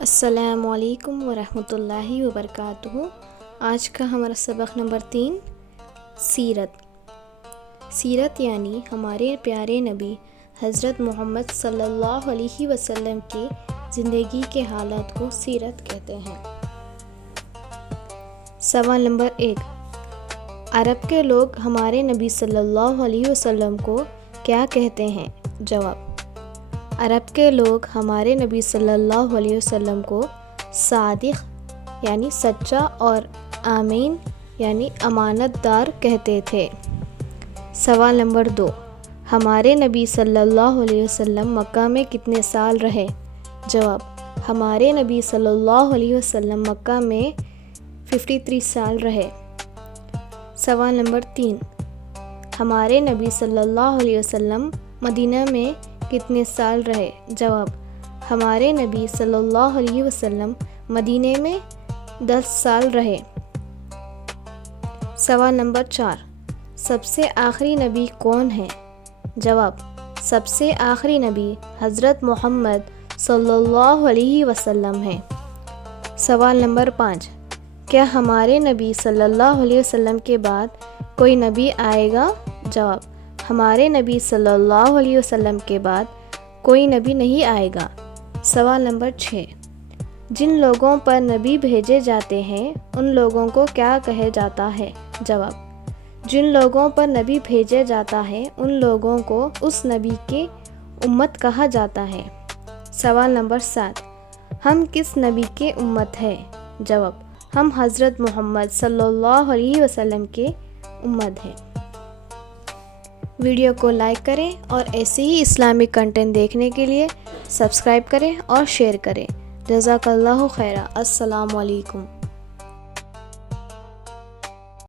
السلام علیکم ورحمۃ اللہ وبرکاتہ۔ آج کا ہمارا سبق نمبر 3 سیرت یعنی ہمارے پیارے نبی حضرت محمد صلی اللہ علیہ وسلم کی زندگی کے حالات کو سیرت کہتے ہیں۔ سوال نمبر 1، عرب کے لوگ ہمارے نبی صلی اللہ علیہ وسلم کو کیا کہتے ہیں؟ جواب، عرب کے لوگ ہمارے نبی صلی اللہ علیہ وسلم کو صادق یعنی سچا اور امین یعنی امانت دار کہتے تھے۔ سوال نمبر 2، ہمارے نبی صلی اللہ علیہ وسلم مکہ میں کتنے سال رہے؟ جواب، ہمارے نبی صلی اللہ علیہ وسلم مکہ میں 53 سال رہے۔ سوال نمبر 3، ہمارے نبی صلی اللہ علیہ وسلم مدینہ میں کتنے سال رہے؟ جواب، ہمارے نبی صلی اللہ علیہ وسلم مدینے میں 10 سال رہے۔ سوال نمبر 4، سب سے آخری نبی کون ہے؟ جواب، سب سے آخری نبی حضرت محمد صلی اللہ علیہ وسلم ہے۔ سوال نمبر 5، کیا ہمارے نبی صلی اللہ علیہ وسلم کے بعد کوئی نبی آئے گا؟ جواب، ہمارے نبی صلی اللہ علیہ وسلم کے بعد کوئی نبی نہیں آئے گا۔ سوال نمبر 6، جن لوگوں پر نبی بھیجے جاتے ہیں ان لوگوں کو کیا کہا جاتا ہے؟ جواب، جن لوگوں پر نبی بھیجا جاتا ہے ان لوگوں کو اس نبی کی امت کہا جاتا ہے۔ سوال نمبر 7، ہم کس نبی کی امت ہے؟ جواب، ہم حضرت محمد صلی اللہ علیہ وسلم کی امت ہیں۔ ویڈیو کو لائک کریں اور ایسے ہی اسلامک کنٹینٹ دیکھنے کے لیے سبسکرائب کریں اور شیئر کریں۔ جزاک اللہ خیرا۔ السلام علیکم۔